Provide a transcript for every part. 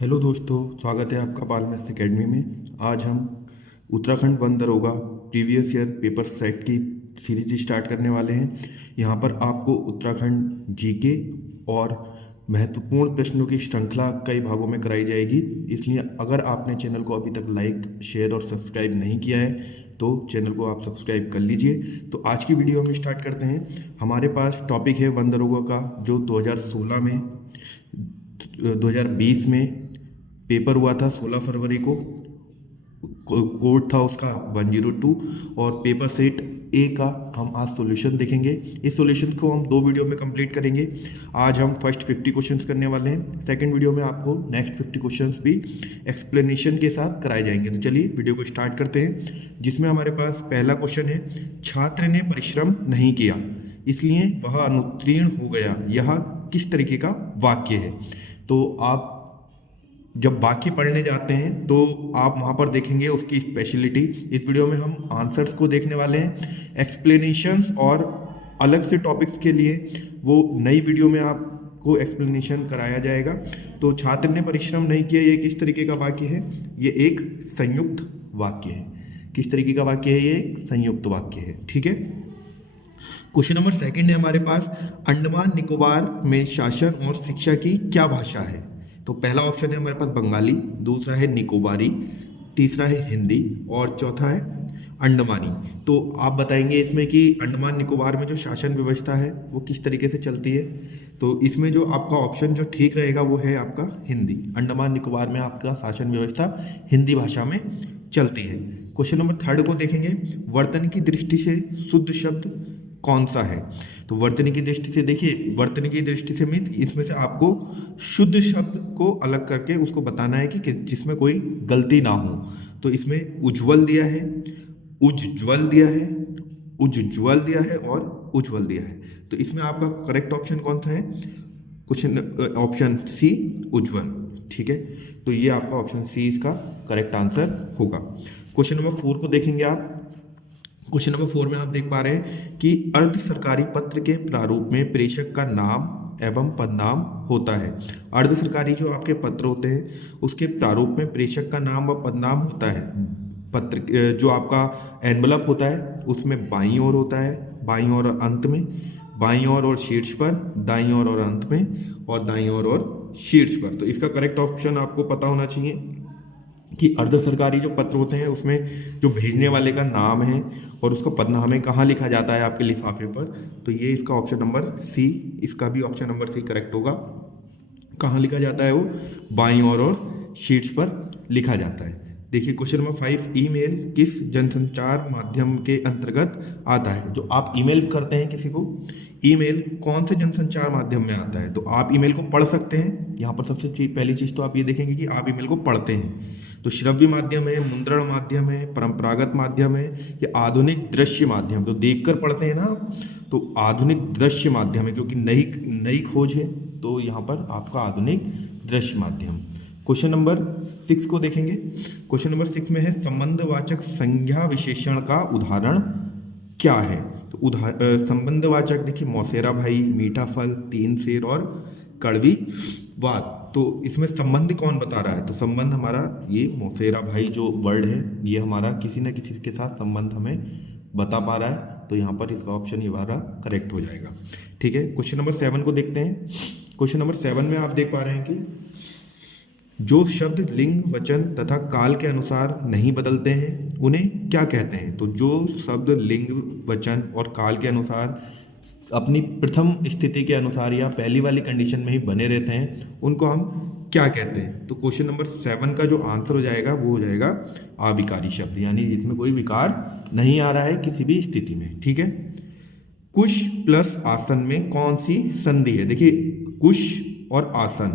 Hello दोस्तों, स्वागत है आपका पालमेस एकेडमी में। आज हम उत्तराखंड वन दरोगा प्रीवियस ईयर पेपर सेट की सीरीज स्टार्ट करने वाले हैं। यहाँ पर आपको उत्तराखंड जीके और महत्वपूर्ण प्रश्नों की श्रृंखला कई भागों में कराई जाएगी। इसलिए अगर आपने चैनल को अभी तक लाइक, शेयर और सब्सक्राइब नहीं किया है तो चैनल को आप सब्सक्राइब कर लीजिए। तो आज की वीडियो हम स्टार्ट करते हैं। हमारे पास टॉपिक है वन दरोगा का, जो 2020 में पेपर हुआ था 16 फरवरी को। कोड था उसका 102 और पेपर सेट ए का हम आज सॉल्यूशन देखेंगे। इस सॉल्यूशन को हम 2 वीडियो में कंप्लीट करेंगे। आज हम फर्स्ट 50 क्वेश्चंस करने वाले हैं। सेकंड वीडियो में आपको नेक्स्ट 50 क्वेश्चंस भी एक्सप्लेनेशन के साथ कराए जाएंगे। तो चलिए वीडियो को स्टार्ट करते हैं, जिसमें हमारे पास पहला क्वेश्चन है, छात्र ने परिश्रम नहीं किया इसलिए वह अनुत्तीर्ण हो गया, यह किस तरीके का वाक्य है। तो आप जब वाक्य पढ़ने जाते हैं तो आप वहाँ पर देखेंगे उसकी स्पेशलिटी। इस वीडियो में हम आंसर्स को देखने वाले हैं। एक्सप्लेनेशंस और अलग से टॉपिक्स के लिए वो नई वीडियो में आपको एक्सप्लेनेशन कराया जाएगा। तो छात्र ने परिश्रम नहीं किया, ये किस तरीके का वाक्य है? ये एक संयुक्त वाक्य है। किस तरीके का वाक्य है? ये संयुक्त वाक्य है। ठीक है। क्वेश्चन नंबर सेकंड है हमारे पास, अंडमान निकोबार में शासन और शिक्षा की क्या भाषा है? तो पहला ऑप्शन है हमारे पास बंगाली, दूसरा है निकोबारी, तीसरा है हिंदी और चौथा है अंडमानी। तो आप बताएंगे इसमें कि अंडमान निकोबार में जो शासन व्यवस्था है वो किस तरीके से चलती है। तो इसमें जो आपका ऑप्शन जो ठीक रहेगा वो है आपका हिंदी। अंडमान निकोबार में आपका शासन व्यवस्था हिंदी भाषा में चलती है। क्वेश्चन नंबर थर्ड को देखेंगे, वर्तन की दृष्टि से शुद्ध शब्द कौन सा है? तो वर्तनी की दृष्टि से देखिए, वर्तनी की दृष्टि से मीन्स इसमें से आपको शुद्ध शब्द को अलग करके उसको बताना है कि जिसमें कोई गलती ना हो। तो इसमें उज्ज्वल दिया है, उज्ज्वल दिया है, उज्ज्वल दिया है और उज्ज्वल दिया है। तो इसमें आपका करेक्ट ऑप्शन कौन सा है? क्वेश्चन ऑप्शन सी, उज्ज्वल। ठीक है, तो ये आपका ऑप्शन सी इसका करेक्ट आंसर होगा। क्वेश्चन नंबर 4 को देखेंगे आप। क्वेश्चन नंबर 4 में आप देख पा रहे हैं कि अर्ध सरकारी पत्र के प्रारूप में प्रेषक का नाम एवं पदनाम होता है। अर्ध सरकारी जो आपके पत्र होते हैं उसके प्रारूप में प्रेषक का नाम व पदनाम होता है। पत्र जो आपका एनवलप होता है उसमें बाईं ओर होता है, बाईं ओर और अंत में, बाईं ओर और शीर्ष पर, दाईं ओर और अंत में और दाईं ओर और शीर्ष पर। तो इसका करेक्ट ऑप्शन आपको पता होना चाहिए कि अर्ध सरकारी जो पत्र होते हैं उसमें जो भेजने वाले का नाम है और उसका पदनामे कहाँ लिखा जाता है आपके लिफाफे पर। तो ये इसका ऑप्शन नंबर सी, इसका भी ऑप्शन नंबर सी करेक्ट होगा। कहाँ लिखा जाता है? वो बाईं ओर और शीर्ष पर लिखा जाता है। देखिए क्वेश्चन नंबर 5, ईमेल किस जनसंचार माध्यम के अंतर्गत आता है? जो आप ईमेल करते हैं किसी को, ईमेल कौन से जनसंचार माध्यम में आता है? तो आप ईमेल को पढ़ सकते हैं। यहाँ पर सबसे पहली चीज़ तो आप ये देखेंगे कि आप ईमेल को पढ़ते हैं। तो श्रव्य माध्यम है, मुद्रण माध्यम है, परंपरागत माध्यम है या आधुनिक दृश्य माध्यम? तो देखकर पढ़ते हैं ना, तो आधुनिक दृश्य माध्यम है, क्योंकि नई खोज है। तो यहाँ पर आपका आधुनिक दृश्य माध्यम। क्वेश्चन नंबर 6 को देखेंगे। क्वेश्चन नंबर 6 में है, संबंधवाचक संज्ञा विशेषण का उदाहरण क्या है? तो संबंधवाचक देखिए, मौसेरा भाई, मीठा फल, तीन सेर और कड़वी बात। तो इसमें संबंध कौन बता रहा है? तो संबंध हमारा ये मौसेरा भाई जो वर्ड है ये हमारा किसी न किसी के साथ संबंध हमें बता पा रहा है। तो यहाँ पर इसका ऑप्शन ये हमारा करेक्ट हो जाएगा। ठीक है, क्वेश्चन नंबर 7 को देखते हैं। क्वेश्चन नंबर 7 में आप देख पा रहे हैं कि जो शब्द लिंग, वचन तथा काल के अनुसार नहीं बदलते हैं उन्हें क्या कहते हैं? तो जो शब्द लिंग, वचन और काल के अनुसार अपनी प्रथम स्थिति के अनुसार या पहली वाली कंडीशन में ही बने रहते हैं उनको हम क्या कहते हैं? तो क्वेश्चन नंबर 7 का जो आंसर हो जाएगा वो हो जाएगा अविकारी शब्द, यानी जिसमें कोई विकार नहीं आ रहा है किसी भी स्थिति में। ठीक है। कुश प्लस आसन में कौन सी संधि है? देखिए कुश और आसन,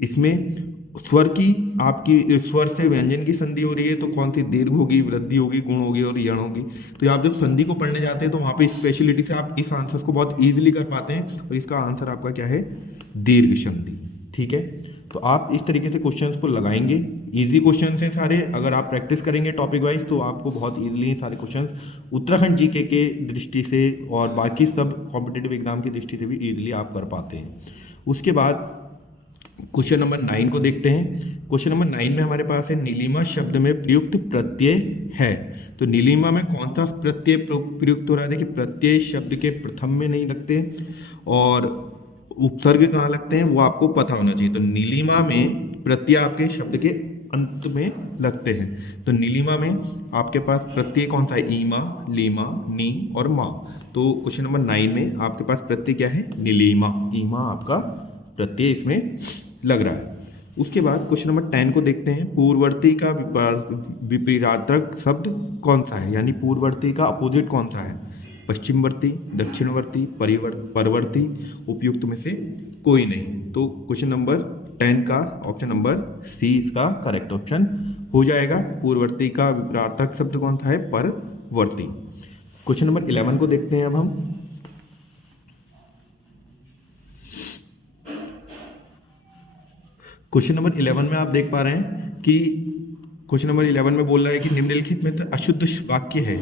इसमें स्वर की आपकी स्वर से व्यंजन की संधि हो रही है, तो कौन सी? दीर्घ होगी, वृद्धि होगी, गुण होगी और यण होगी। तो आप जब संधि को पढ़ने जाते हैं तो वहाँ पे स्पेशलिटी से आप इस आंसर को बहुत इजीली कर पाते हैं और इसका आंसर आपका क्या है? दीर्घ संधि। ठीक है, तो आप इस तरीके से क्वेश्चंस को लगाएंगे। इजी क्वेश्चन हैं सारे, अगर आप प्रैक्टिस करेंगे टॉपिक वाइज तो आपको बहुत ईजिली सारे क्वेश्चन उत्तराखंड जीके के दृष्टि से और बाकी सब कॉम्पिटेटिव एग्जाम की दृष्टि से भी ईजिली आप कर पाते हैं। उसके बाद क्वेश्चन नंबर 9 को देखते हैं। क्वेश्चन नंबर 9 में हमारे पास है नीलिमा शब्द में प्रयुक्त प्रत्यय है। तो नीलिमा में कौन सा प्रत्यय प्रयुक्त हो रहा है? देखिए, प्रत्यय शब्द के प्रथम में नहीं लगते और उपसर्ग कहाँ लगते हैं वो आपको पता होना चाहिए। तो नीलिमा में प्रत्यय आपके शब्द के अंत में लगते हैं। तो नीलिमा में आपके पास प्रत्यय कौन सा है? ईमा, लीमा, नी और मा। तो क्वेश्चन नंबर 9 में आपके पास प्रत्यय क्या है? नीलिमा। ईमा आपका प्रत्यय इसमें लग रहा है। उसके बाद क्वेश्चन नंबर 10 को देखते हैं। पूर्ववर्ती का विपरीतार्थक शब्द कौन सा है? यानी पूर्ववर्ती का अपोजिट कौन सा है? पश्चिमवर्ती, दक्षिणवर्ती, परवर्ती, उपयुक्त में से कोई नहीं। तो क्वेश्चन नंबर 10 का ऑप्शन नंबर सी इसका करेक्ट ऑप्शन हो जाएगा। पूर्ववर्ती का विपरीतार्थक शब्द कौन सा है? परवर्ती। क्वेश्चन नंबर 11 को देखते हैं अब हम। क्वेश्चन नंबर 11 में आप देख पा रहे हैं कि क्वेश्चन नंबर 11 में बोल रहा है कि निम्नलिखित में अशुद्ध वाक्य है।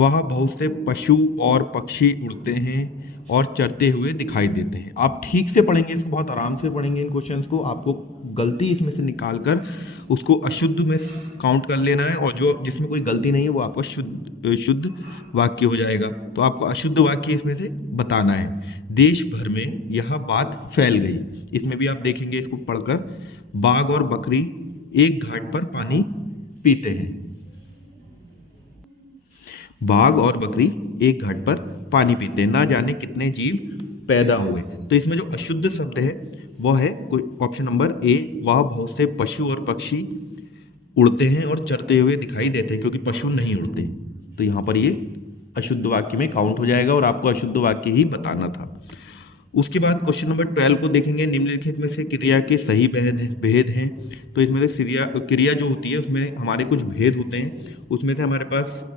वह बहुत से पशु और पक्षी उड़ते हैं और चरते हुए दिखाई देते हैं। आप ठीक से पढ़ेंगे इसको, बहुत आराम से पढ़ेंगे इन क्वेश्चंस को। आपको गलती इसमें से निकाल कर उसको अशुद्ध में काउंट कर लेना है और जो जिसमें कोई गलती नहीं है वो आपका शुद्ध वाक्य हो जाएगा। तो आपको अशुद्ध वाक्य इसमें से बताना है। देश भर में यह बात फैल गई, इसमें भी आप देखेंगे इसको पढ़कर। बाघ और बकरी एक घाट पर पानी पीते हैं। बाघ और बकरी एक घाट पर पानी पीते हैं, ना जाने कितने जीव पैदा हुए। तो इसमें जो अशुद्ध शब्द है वह है ऑप्शन नंबर ए। वह बहुत से पशु और पक्षी उड़ते हैं और चरते हुए दिखाई देते हैं, क्योंकि पशु नहीं उड़ते। तो यहाँ पर ये अशुद्ध वाक्य में काउंट हो जाएगा और आपको अशुद्ध वाक्य ही बताना था। उसके बाद क्वेश्चन नंबर 12 को देखेंगे। निम्नलिखित में से क्रिया के सही भेद हैं। तो इसमें से क्रिया जो होती है उसमें हमारे कुछ भेद होते हैं। उसमें से हमारे पास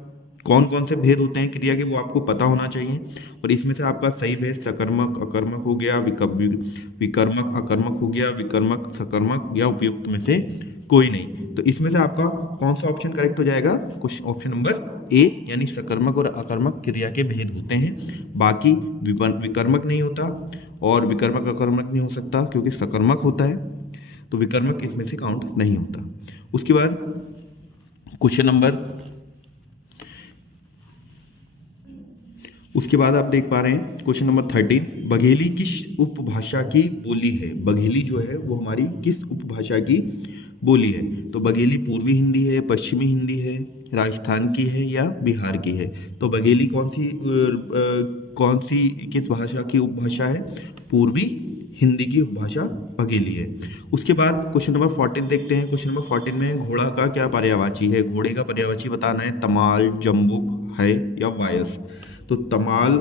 कौन कौन से भेद होते हैं क्रिया के वो आपको पता होना चाहिए। और इसमें से आपका सही भेद सकर्मक अकर्मक हो गया, विकर्मक अकर्मक हो गया, विकर्मक सकर्मक, या उपयुक्त में से कोई नहीं। तो इसमें से आपका कौन सा ऑप्शन करेक्ट हो जाएगा? कुछ ऑप्शन नंबर ए, यानी सकर्मक और अकर्मक क्रिया के भेद होते हैं। बाकी विकर्मक नहीं होता और विकर्मक अकर्मक नहीं हो सकता, क्योंकि सकर्मक होता है। तो विकर्मक इसमें से काउंट नहीं होता। उसके बाद क्वेश्चन नंबर उसके बाद आप देख पा रहे हैं क्वेश्चन नंबर 13। बघेली किस उपभाषा की बोली है? बघेली जो है वो हमारी किस उपभाषा की बोली है? तो बघेली पूर्वी हिंदी है, पश्चिमी हिंदी है, राजस्थान की है या बिहार की है? तो बघेली कौन सी किस भाषा की उपभाषा है? पूर्वी हिंदी की उपभाषा बघेली है। उसके बाद क्वेश्चन नंबर 14 देखते हैं। क्वेश्चन नंबर 14 में घोड़ा का क्या पर्यायवाची है? घोड़े का पर्यायवाची बताना है। तमाल, जम्बुक, है या वायस? तो तमाल,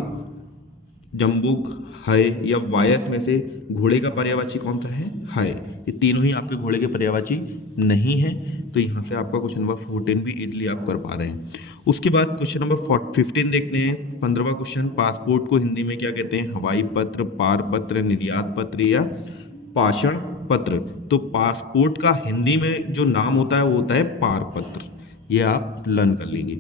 जम्बुक, है या वायस में से घोड़े का पर्यायवाची कौन सा है? है। ये तीनों ही आपके घोड़े के पर्यायवाची नहीं है। तो यहाँ से आपका क्वेश्चन नंबर 14 भी इजीली आप कर पा रहे हैं। उसके बाद क्वेश्चन नंबर 15 देखते हैं। 15वां क्वेश्चन, पासपोर्ट को हिंदी में क्या कहते हैं? हवाई पत्र, पार पत्र, निर्यात पत्र या पाषण पत्र? तो पासपोर्ट का हिंदी में जो नाम होता है वो होता है पार पत्र। ये आप लर्न कर लेंगे।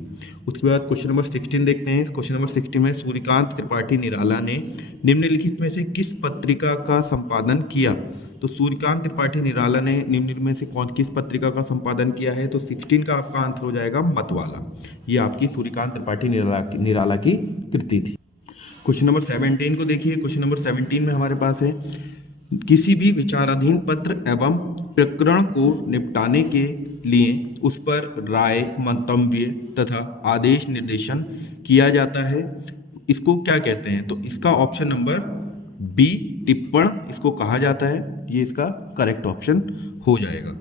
उसके बाद क्वेश्चन नंबर 16 देखते हैं। क्वेश्चन नंबर 16 में सूर्यकांत त्रिपाठी निराला ने निम्नलिखित में से किस पत्रिका का संपादन किया? तो सूर्यकांत त्रिपाठी निराला ने निम्नलिखित में से किस पत्रिका का संपादन किया है? तो 16 का आपका आंसर हो जाएगा मतवाला। ये आपकी सूर्यकांत त्रिपाठी निराला की कृति थी। क्वेश्चन नंबर 17 को देखिए। क्वेश्चन नंबर 17 में हमारे पास है किसी भी विचाराधीन पत्र एवं प्रकरण को निपटाने के लिए उस पर राय, मंतव्य तथा आदेश निर्देशन किया जाता है, इसको क्या कहते हैं? तो इसका ऑप्शन नंबर बी, टिप्पण इसको कहा जाता है। ये इसका करेक्ट ऑप्शन हो जाएगा।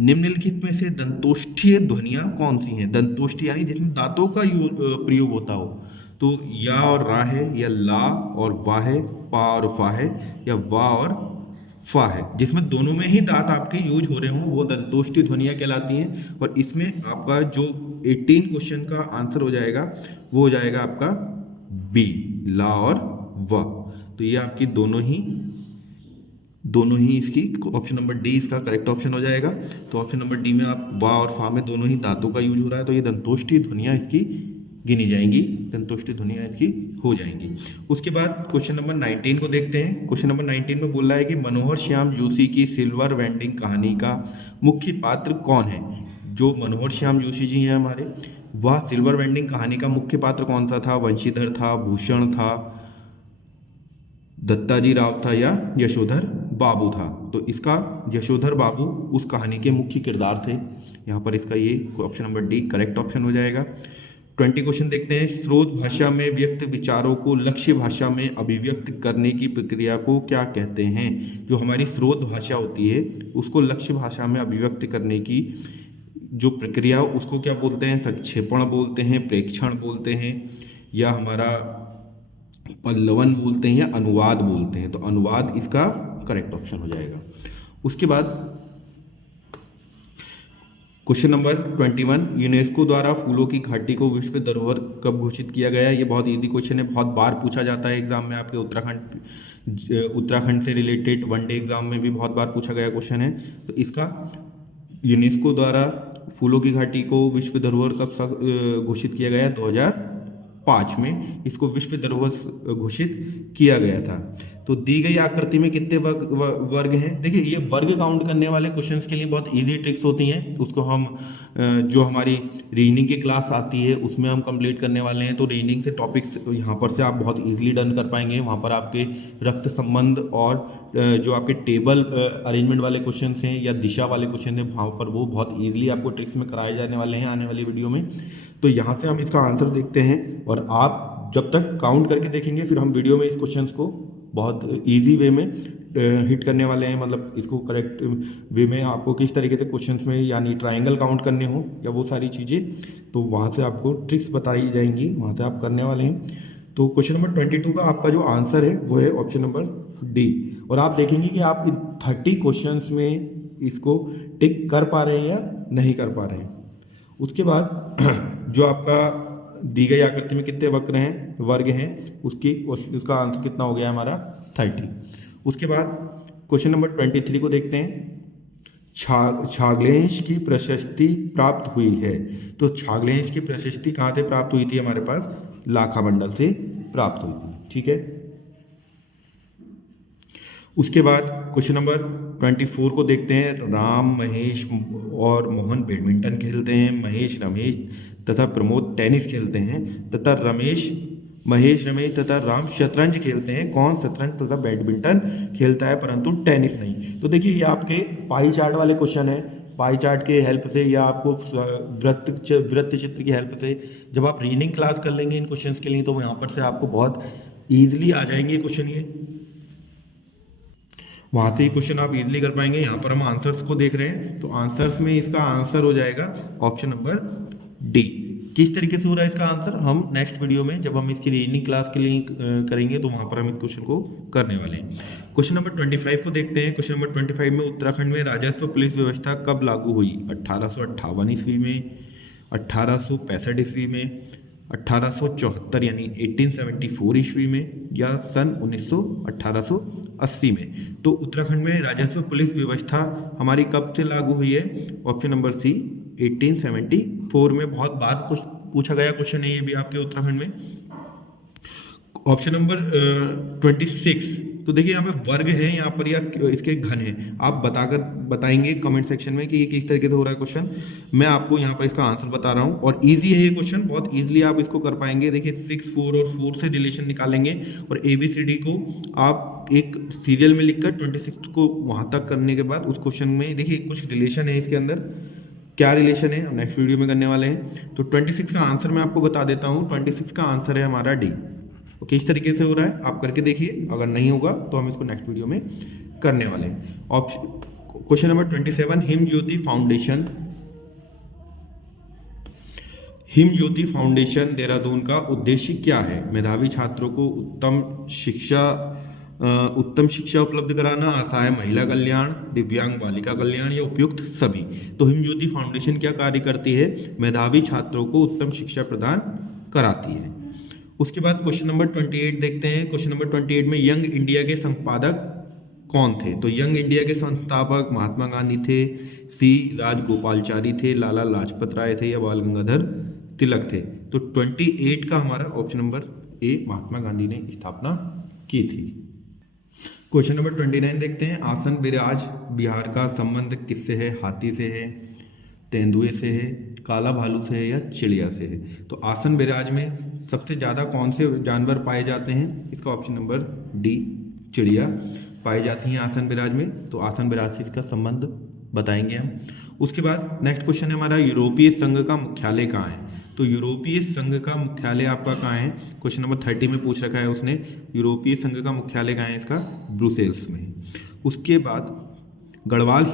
निम्नलिखित में से दंतोष्ठीय ध्वनियाँ कौन सी हैं? दंतोष्ठी यानी जिसमें दांतों का प्रयोग होता हो। तो या और रा है, या ला और वा है, पा और फा है, या वा और फा है। जिसमें दोनों में ही दांत आपके यूज हो रहे हों वो दंतोष्ठी ध्वनियाँ कहलाती हैं। और इसमें आपका जो 18 क्वेश्चन का आंसर हो जाएगा वो हो जाएगा आपका बी, ला और वा। तो ये आपकी दोनों ही इसकी ऑप्शन नंबर डी इसका करेक्ट ऑप्शन हो जाएगा। तो ऑप्शन नंबर डी में आप वा और फा में दोनों ही दांतों का यूज हो रहा है, तो ये दंतोष्ठी ध्वनियाँ इसकी गिनी जाएंगी, दंतोष्ठी ध्वनियाँ इसकी हो जाएंगी। उसके बाद क्वेश्चन नंबर 19 को देखते हैं। क्वेश्चन नंबर 19 में बोल रहा है कि मनोहर श्याम जोशी की सिल्वर वेंडिंग कहानी का मुख्य पात्र कौन है। जो मनोहर श्याम जोशी जी हैं हमारे, वह सिल्वर वेंडिंग कहानी का मुख्य पात्र कौन सा था? वंशीधर था, भूषण था, दत्ताजी राव था या यशोधर बाबू था? तो इसका यशोधर बाबू उस कहानी के मुख्य किरदार थे। यहाँ पर इसका ये option number D correct option हो जाएगा। 20 क्वेश्चन देखते हैं। स्रोत भाषा में व्यक्त विचारों को लक्ष्य भाषा में अभिव्यक्त करने की प्रक्रिया को क्या कहते हैं? जो हमारी स्रोत भाषा होती है उसको लक्ष्य भाषा में अभिव्यक्त करने की जो प्रक्रिया उसको क्या बोलते हैं? संक्षेपण बोलते हैं, प्रेक्षण बोलते हैं, या हमारा पल्लवन बोलते हैं, या अनुवाद बोलते हैं। तो अनुवाद इसका करेक्ट ऑप्शन हो जाएगा। उसके बाद क्वेश्चन नंबर 21, यूनेस्को द्वारा फूलों की घाटी को विश्व धरोहर कब घोषित किया गया? ये बहुत इजी क्वेश्चन है, बहुत बार पूछा जाता है एग्जाम में। आपके उत्तराखंड से रिलेटेड वनडे एग्जाम में भी बहुत बार पूछा गया क्वेश्चन है। तो इसका यूनेस्को द्वारा फूलों की घाटी को विश्व धरोहर कब घोषित किया गया? 2005 में इसको विश्व धरोहर घोषित किया गया था। तो दी गई आकृति में कितने वर्ग हैं? देखिए, ये वर्ग काउंट करने वाले क्वेश्चंस के लिए बहुत इजी ट्रिक्स होती हैं। उसको हम जो हमारी रीजनिंग की क्लास आती है उसमें हम कंप्लीट करने वाले हैं। तो रीजनिंग से टॉपिक्स यहाँ पर से आप बहुत इजीली डन कर पाएंगे। वहाँ पर आपके रक्त संबंध और जो आपके टेबल अरेंजमेंट वाले क्वेश्चंस हैं या दिशा वाले क्वेश्चन हैं, वहाँ पर वो बहुत ईजिली आपको ट्रिक्स में कराए जाने वाले हैं आने वाली वीडियो में। तो यहाँ से हम इसका आंसर देखते हैं, और आप जब तक काउंट करके देखेंगे फिर हम वीडियो में इस क्वेश्चंस को बहुत इजी वे में हिट करने वाले हैं। मतलब इसको करेक्ट वे में आपको किस तरीके से क्वेश्चंस में यानी ट्रायंगल काउंट करने हो या वो सारी चीज़ें, तो वहाँ से आपको ट्रिक्स बताई जाएंगी, वहाँ से आप करने वाले हैं। तो क्वेश्चन नंबर 22 का आपका जो आंसर है वो है ऑप्शन नंबर डी। और आप देखेंगे कि आप इन 30 क्वेश्चंस में इसको टिक कर पा रहे हैं या नहीं कर पा रहे हैं। उसके बाद जो आपका दी गई आकृति में कितने वर्ग हैं उसका आंसर कितना हो गया हमारा? 30। उसके बाद क्वेश्चन नंबर 23 को देखते हैं। छागलेंश की प्रशस्ति प्राप्त हुई है। तो छागलेंश की प्रशस्ति कहाँ से प्राप्त हुई थी? हमारे पास लाखा मंडल से प्राप्त हुई थी। ठीक है। उसके बाद क्वेश्चन नंबर 24 को देखते हैं। राम, महेश और मोहन बैडमिंटन खेलते हैं। महेश, रमेश तथा प्रमोद टेनिस खेलते हैं तथा महेश, रमेश तथा राम शतरंज खेलते हैं। कौन शतरंज तथा बैडमिंटन खेलता है परंतु टेनिस नहीं? तो देखिए, ये आपके पाई चार्ट वाले क्वेश्चन है। पाई चार्ट के हेल्प से या आपको वृत्त चित्र की हेल्प से जब आप रीडिंग क्लास कर लेंगे इन क्वेश्चंस के लिए, तो यहाँ पर से आपको बहुत ईजिली आ जाएंगे क्वेश्चन। ये वहाँ से ही क्वेश्चन आप इजीली कर पाएंगे। यहाँ पर हम आंसर्स को देख रहे हैं, तो आंसर्स में इसका आंसर हो जाएगा ऑप्शन नंबर डी। किस तरीके से हो रहा है इसका आंसर, हम नेक्स्ट वीडियो में जब हम इसकी रीजनिंग क्लास के लिए करेंगे तो वहाँ पर हम इस क्वेश्चन को करने वाले हैं। क्वेश्चन नंबर 25 को देखते हैं। क्वेश्चन नंबर 25 में उत्तराखंड में राजस्व पुलिस व्यवस्था कब लागू हुई? 1858 ईस्वी में, 1865 ईस्वी में, 1874 यानी 1874 ईस्वी में, या सन 1880 में? तो उत्तराखंड में राजस्व पुलिस व्यवस्था हमारी कब से लागू हुई है? ऑप्शन नंबर सी 1874 में। बहुत बार कुछ पूछा गया क्वेश्चन है ये भी आपके उत्तराखंड में। Option number 26। तो देखिए यहाँ पे वर्ग है यहाँ पर या इसके घन है, आप बताएंगे कमेंट सेक्शन में कि ये किस तरीके से हो रहा है क्वेश्चन। मैं आपको यहाँ पर इसका आंसर बता रहा हूँ और इजी है ये क्वेश्चन, बहुत इजीली आप इसको कर पाएंगे। देखिए 6, 4 और 4 से रिलेशन निकालेंगे और ABCD को आप एक सीरियल में लिखकर 26 को वहाँ तक करने के बाद उस क्वेश्चन में देखिए कुछ रिलेशन है इसके अंदर। क्या रिलेशन है हम नेक्स्ट वीडियो में करने वाले हैं। तो 26 का आंसर मैं आपको बता देता हूँ। 26 का आंसर है हमारा डी। तो किस तरीके से हो रहा है आप करके देखिए, अगर नहीं होगा तो हम इसको नेक्स्ट वीडियो में करने वाले हैं। क्वेश्चन नंबर 27, हिम ज्योति फाउंडेशन देहरादून का उद्देश्य क्या है? मेधावी छात्रों को उत्तम शिक्षा उपलब्ध कराना, असहाय महिला कल्याण, दिव्यांग बालिका कल्याण या उपयुक्त सभी। तो हिम ज्योति फाउंडेशन क्या कार्य करती है? मेधावी छात्रों को उत्तम शिक्षा प्रदान कराती है। उसके बाद क्वेश्चन नंबर 28 देखते हैं। क्वेश्चन नंबर 28 में यंग इंडिया के संपादक कौन थे? तो यंग इंडिया के संस्थापक महात्मा गांधी थे, सी राजगोपालचारी थे, लाला लाजपत राय थे या बाल गंगाधर तिलक थे? तो 28 का हमारा option number A Mahatma Gandhi ने स्थापना की थी। क्वेश्चन नंबर 29 देखते हैं। आसन बिराज बिहार का संबंध किससे है? हाथी से है, तेंदुए से है, काला भालू से है या चिड़िया से है? तो आसन बिराज में सबसे ज़्यादा कौन से जानवर पाए जाते हैं? इसका ऑप्शन नंबर डी, चिड़िया पाई जाती हैं आसन बिराज में। तो आसन बिराज से इसका संबंध बताएंगे हम। उसके बाद नेक्स्ट क्वेश्चन है हमारा, यूरोपीय संघ का मुख्यालय कहाँ है? तो यूरोपीय संघ का मुख्यालय आपका कहाँ है? क्वेश्चन नंबर 30 में पूछ रखा है उसने, यूरोपीय संघ का मुख्यालय कहाँ है इसका? ब्रुसेल्स में है। उसके बाद गढ़वाल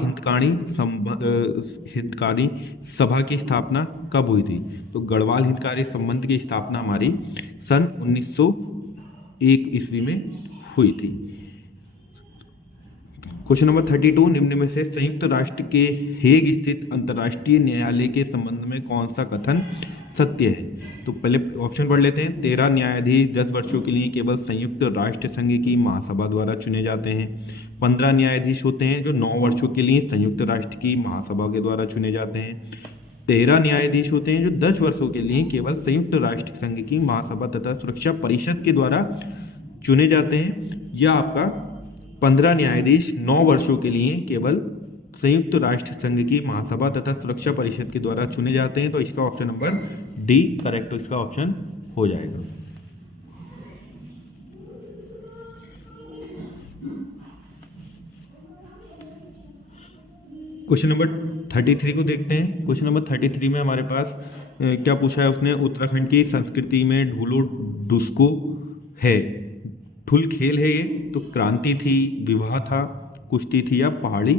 हितकारी सभा की स्थापना कब हुई थी? तो गढ़वाल हितकारी संबंध की स्थापना हमारी सन 1901 ईस्वी में हुई थी। क्वेश्चन नंबर 32, निम्न में से संयुक्त राष्ट्र के हेग स्थित अंतर्राष्ट्रीय न्यायालय के संबंध में कौन सा कथन सत्य है? तो पहले ऑप्शन पढ़ लेते हैं। 13 न्यायाधीश 10 वर्षों के लिए केवल संयुक्त राष्ट्र संघ की महासभा द्वारा चुने जाते हैं। 15 न्यायाधीश होते हैं जो 9 वर्षों के लिए संयुक्त राष्ट्र की महासभा के द्वारा चुने जाते हैं। 13 न्यायाधीश होते हैं जो 10 वर्षों के लिए केवल संयुक्त राष्ट्र संघ की महासभा तथा सुरक्षा परिषद के द्वारा चुने जाते हैं। या आपका 15 न्यायाधीश 9 वर्षों के लिए केवल संयुक्त राष्ट्र संघ की महासभा तथा सुरक्षा परिषद के द्वारा चुने जाते हैं। तो इसका ऑप्शन नंबर डी करेक्ट इसका ऑप्शन हो जाएगा। क्वेश्चन नंबर 33 को देखते हैं। क्वेश्चन नंबर 33 में हमारे पास क्या पूछा है उसने? उत्तराखंड की संस्कृति में ढूलो डुस्को है, ठुल खेल है ये, तो क्रांति थी, विवाह था, कुश्ती थी या पहाड़ी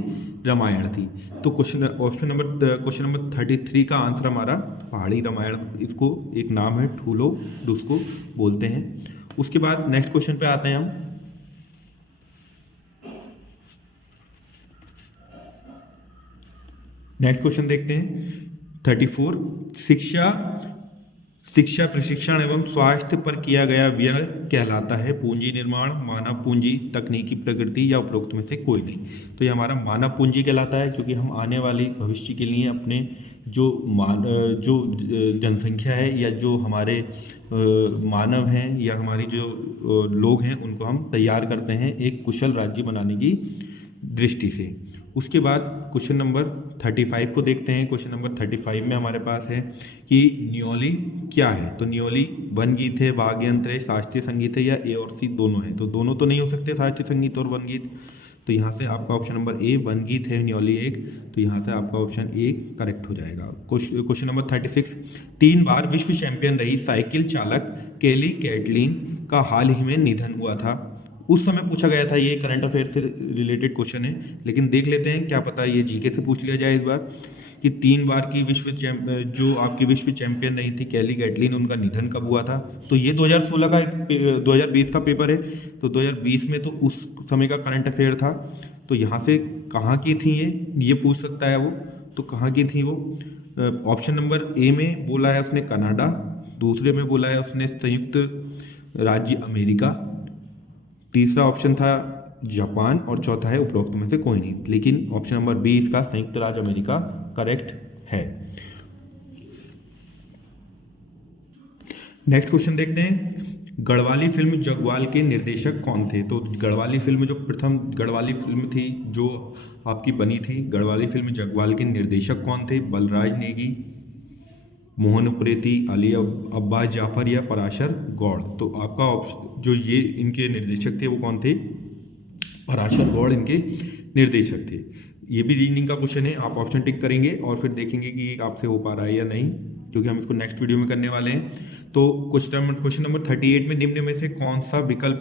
रामायण थी? तो क्वेश्चन नंबर 33 का आंसर हमारा पहाड़ी रामायण, इसको एक नाम है ठूलो डुस्को बोलते हैं। उसके बाद नेक्स्ट क्वेश्चन पे आते हैं हम। नेक्स्ट क्वेश्चन देखते हैं 34, शिक्षा प्रशिक्षण एवं स्वास्थ्य पर किया गया व्यय कहलाता है पूंजी निर्माण, मानव पूंजी, तकनीकी प्रगति या उपरोक्त में से कोई नहीं? तो ये हमारा मानव पूंजी कहलाता है, क्योंकि हम आने वाली भविष्य के लिए अपने जो जनसंख्या है या जो हमारे मानव हैं या हमारी जो लोग हैं उनको हम तैयार करते हैं एक कुशल राज्य बनाने की दृष्टि से। उसके बाद क्वेश्चन नंबर 35 को देखते हैं। क्वेश्चन नंबर 35 में हमारे पास है कि न्योली क्या है? तो न्योली वन गीत है, वाद्य यंत्र है, शास्त्रीय संगीत है या ए और सी दोनों है? तो दोनों तो नहीं हो सकते, शास्त्रीय संगीत और वन गीत। तो यहाँ से आपका ऑप्शन नंबर ए वन गीत है, न्योली एक, तो यहाँ से आपका ऑप्शन ए करेक्ट हो जाएगा। क्वेश्चन नंबर 36, 3 बार विश्व चैंपियन रही साइकिल चालक केली कैटलिन का हाल ही में निधन हुआ था। उस समय पूछा गया था, ये करंट अफेयर से रिलेटेड क्वेश्चन है, लेकिन देख लेते हैं, क्या पता ये जीके से पूछ लिया जाए इस बार कि 3 बार की जो आपकी विश्व चैंपियन रही थी केली कैटलिन, उनका निधन कब हुआ था? तो ये 2016 का 2020 का पेपर है, तो 2020 में तो उस समय का करंट अफेयर था। तो यहाँ से कहाँ की थी ये पूछ सकता है वो, तो कहाँ की थी वो? ऑप्शन नंबर ए में बोला है उसने कनाडा, दूसरे में बोला है उसने संयुक्त राज्य अमेरिका, तीसरा ऑप्शन था जापान और चौथा है उपरोक्त में से कोई नहीं। लेकिन ऑप्शन नंबर बी इसका संयुक्त राज्य अमेरिका करेक्ट है। नेक्स्ट क्वेश्चन देखते हैं। गढ़वाली फिल्म जगवाल के निर्देशक कौन थे? तो गढ़वाली फिल्म जो प्रथम गढ़वाली फिल्म थी जो आपकी बनी थी, गढ़वाली फिल्म जगवाल के निर्देशक कौन थे? बलराज नेगी, मोहन उप्रेती, अली अब्बास जाफर या पराशर गौड़? तो आपका ऑप्शन जो ये इनके निर्देशक थे वो कौन थे? पराशर गौड़ इनके निर्देशक थे। ये भी रीजनिंग का क्वेश्चन है, आप ऑप्शन टिक करेंगे और फिर देखेंगे कि आपसे हो पा रहा है या नहीं, क्योंकि हम इसको नेक्स्ट वीडियो में करने वाले हैं। तो क्वेश्चन नंबर 38 में निम्न में से कौन सा विकल्प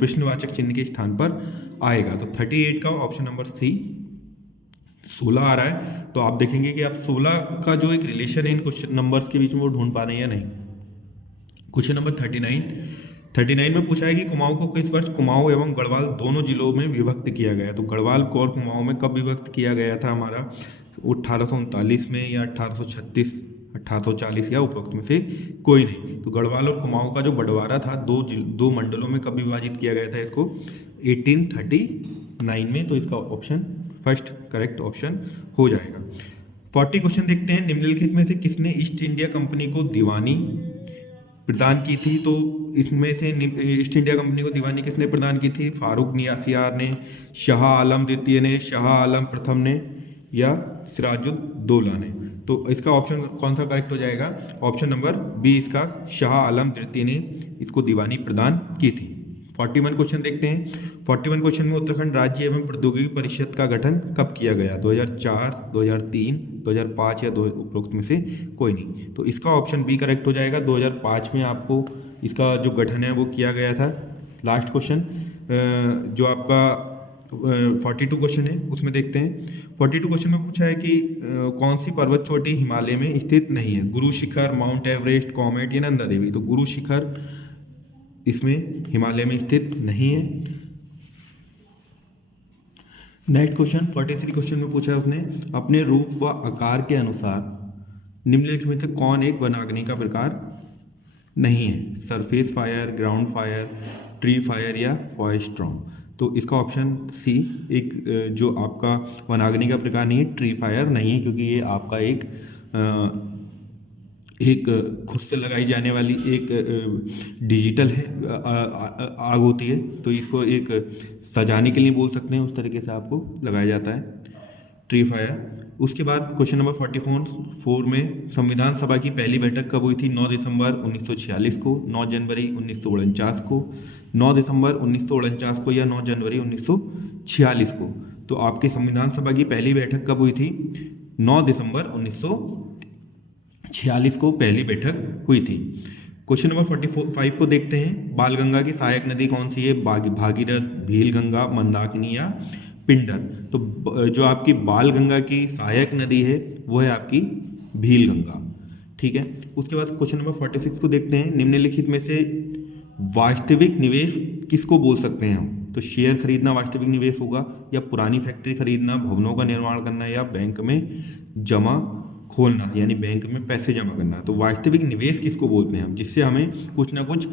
प्रश्नवाचक चिन्ह के स्थान पर आएगा? तो 38 का ऑप्शन नंबर सी 16 आ रहा है। तो आप देखेंगे कि आप 16 का जो एक रिलेशन है इन क्वेश्चन नंबर्स के बीच में वो ढूंढ पा रहे हैं या नहीं। क्वेश्चन नंबर 39 में पूछा है कि कुमाऊं को किस वर्ष कुमाऊं एवं गढ़वाल दोनों जिलों में विभक्त किया गया? तो गढ़वाल को और कुमाऊं में कब विभक्त किया गया था हमारा? 1839 में या 1836, 1840 या उपरोक्त में से कोई नहीं? तो गढ़वाल और कुमाऊं का जो बंटवारा था दो मंडलों में कब विभाजित किया गया था इसको? 1839 में। तो इसका ऑप्शन फर्स्ट करेक्ट ऑप्शन हो जाएगा। 40 क्वेश्चन देखते हैं। निम्नलिखित में से किसने ईस्ट इंडिया कंपनी को दीवानी प्रदान की थी। तो इसमें से ईस्ट इंडिया कंपनी को दीवानी किसने प्रदान की थी? फारूक नियासियार ने, शाह आलम द्वितीय ने, शाह आलम प्रथम ने, या सिराजुद्दौला ने। तो इसका ऑप्शन कौन सा करेक्ट हो जाएगा? ऑप्शन नंबर बी इसका, शाह आलम द्वितीय ने इसको दीवानी प्रदान की थी। 41 क्वेश्चन देखते हैं। 41 क्वेश्चन में उत्तराखंड राज्य एवं प्रौद्योगिकी परिषद का गठन कब किया गया? 2004, 2003, 2005 या 2 उपरोक्त में से कोई नहीं। तो इसका ऑप्शन बी करेक्ट हो जाएगा। 2005 में आपको इसका जो गठन है वो किया गया था। लास्ट क्वेश्चन जो आपका 42 क्वेश्चन है उसमें देखते हैं। 42 क्वेश्चन में पूछा है कि कौन सी पर्वत चोटी हिमालय में स्थित नहीं है? Guru Shikhar, mount Everest, comet या नंदा देवी। तो गुरु शिखर इसमें हिमालय में स्थित नहीं है। नेक्स्ट क्वेश्चन 43 क्वेश्चन में पूछा है उसने, अपने रूप व आकार के अनुसार निम्नलिखित में से कौन एक वनाग्नि का प्रकार नहीं है? Surface fire, ground fire, tree fire या फॉरेस्ट स्टॉर्म। तो इसका ऑप्शन सी एक जो आपका वनाग्नि का प्रकार नहीं है, ट्री फायर नहीं है, क्योंकि ये आपका एक खुद से लगाई जाने वाली एक डिजिटल है आग होती है। तो इसको एक सजाने के लिए बोल सकते हैं, उस तरीके से आपको लगाया जाता है ट्री फायर। उसके बाद क्वेश्चन नंबर 44 में संविधान सभा की पहली बैठक कब हुई थी? 9 दिसंबर 1946 को, 9 जनवरी 1949 को, 9 दिसंबर 1949 को या 9 जनवरी 1946 को। तो आपके संविधान सभा की पहली बैठक कब हुई थी? 9 दिसंबर 1946 को पहली बैठक हुई थी। क्वेश्चन नंबर 45 को देखते हैं। बालगंगा की सहायक नदी कौन सी है? भागीरथ, भीलगंगा, मंदाकिनी या पिंडर। तो जो आपकी बालगंगा की सहायक नदी है वो है आपकी भीलगंगा। ठीक है। उसके बाद क्वेश्चन नंबर 46 को देखते हैं। निम्नलिखित में से वास्तविक निवेश किसको बोल सकते हैं हम? तो शेयर खरीदना वास्तविक निवेश होगा, या पुरानी फैक्ट्री खरीदना, भवनों का निर्माण करना, या बैंक में जमा खोलना यानी बैंक में पैसे जमा करना। तो वास्तविक निवेश किसको बोलते हैं हम? जिससे हमें कुछ ना कुछ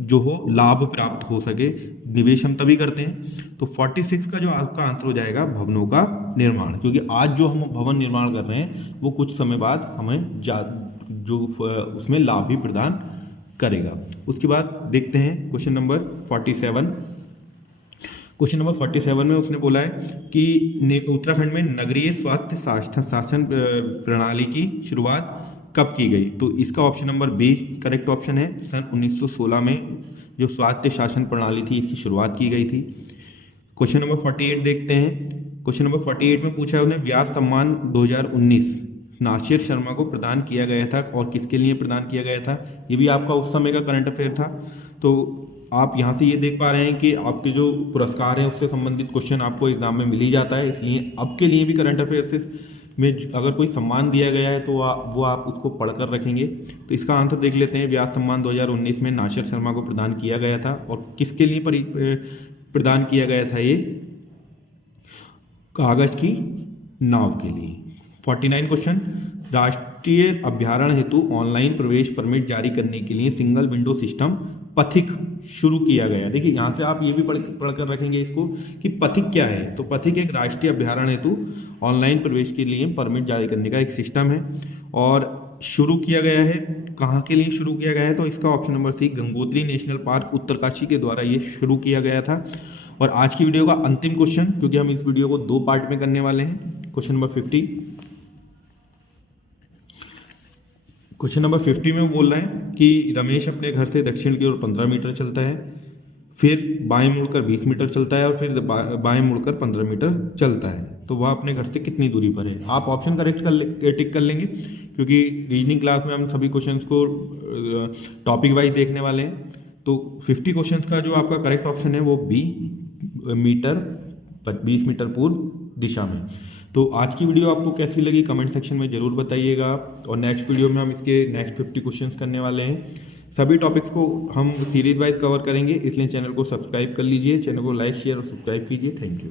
जो हो लाभ प्राप्त हो सके, निवेश हम तभी करते हैं। तो 46 का जो आपका आंसर हो जाएगा भवनों का निर्माण, क्योंकि आज जो हम भवन निर्माण कर रहे हैं वो कुछ समय बाद हमें जो उसमें लाभ भी प्रदान करेगा। उसके बाद देखते हैं क्वेश्चन नंबर 47। क्वेश्चन नंबर 47 में उसने बोला है कि उत्तराखंड में नगरीय स्वायत्त शासन प्रणाली की शुरुआत कब की गई? तो इसका option number B correct option है। सन 1916 में जो स्वायत्त शासन प्रणाली थी इसकी शुरुआत की गई थी। क्वेश्चन नंबर 48 देखते हैं। क्वेश्चन नंबर 48 में पूछा है उन्हें, व्यास सम्मान 2019 नासिर शर्मा को प्रदान किया गया था और किसके लिए प्रदान किया गया था? ये भी आपका उस समय का करंट अफेयर था। तो आप यहाँ से ये देख पा रहे हैं कि आपके जो पुरस्कार हैं उससे संबंधित क्वेश्चन आपको एग्जाम में मिल ही जाता है, इसलिए अब के लिए भी करंट अफेयर्स में अगर कोई सम्मान दिया गया है तो वो आप उसको पढ़कर रखेंगे। तो इसका आंसर देख लेते हैं। व्यास सम्मान 2019 में नासिर शर्मा को प्रदान किया गया था और किसके लिए प्रदान किया गया था? ये कागज की नाव के लिए। 49 क्वेश्चन, राष्ट्रीय अभ्यारण्य हेतु ऑनलाइन प्रवेश परमिट जारी करने के लिए सिंगल विंडो सिस्टम पथिक शुरू किया गया। देखिए यहाँ से आप ये भी पढ़कर रखेंगे इसको कि पथिक क्या है। तो पथिक एक राष्ट्रीय अभ्यारण्य हेतु ऑनलाइन प्रवेश के लिए परमिट जारी करने का एक सिस्टम है और शुरू किया गया है। कहाँ के लिए शुरू किया गया है? तो इसका option number C Gangotri national park Uttarkashi के द्वारा ये शुरू किया गया था। और आज की वीडियो का अंतिम क्वेश्चन, क्योंकि हम इस वीडियो को 2 पार्ट में करने वाले हैं। Question number 50। क्वेश्चन नंबर 50 में वो बोल रहा है कि रमेश अपने घर से दक्षिण की ओर 15 मीटर चलता है, फिर बाएं मुड़कर 20 मीटर चलता है और फिर बाएं मुड़कर 15 मीटर चलता है। तो वह अपने घर से कितनी दूरी पर है? आप ऑप्शन करेक्ट टिक कर लेंगे, क्योंकि रीजनिंग क्लास में हम सभी क्वेश्चंस को टॉपिक वाइज देखने वाले हैं। तो 50 क्वेश्चंस का जो आपका करेक्ट ऑप्शन है वो बी मीटर 20 मीटर पूर्व दिशा में। तो आज की वीडियो आपको कैसी लगी कमेंट सेक्शन में ज़रूर बताइएगा। और नेक्स्ट वीडियो में हम इसके नेक्स्ट 50 क्वेश्चंस करने वाले हैं। सभी टॉपिक्स को हम सीरीज वाइज कवर करेंगे, इसलिए चैनल को सब्सक्राइब कर लीजिए। चैनल को लाइक शेयर और सब्सक्राइब कीजिए। Thank you.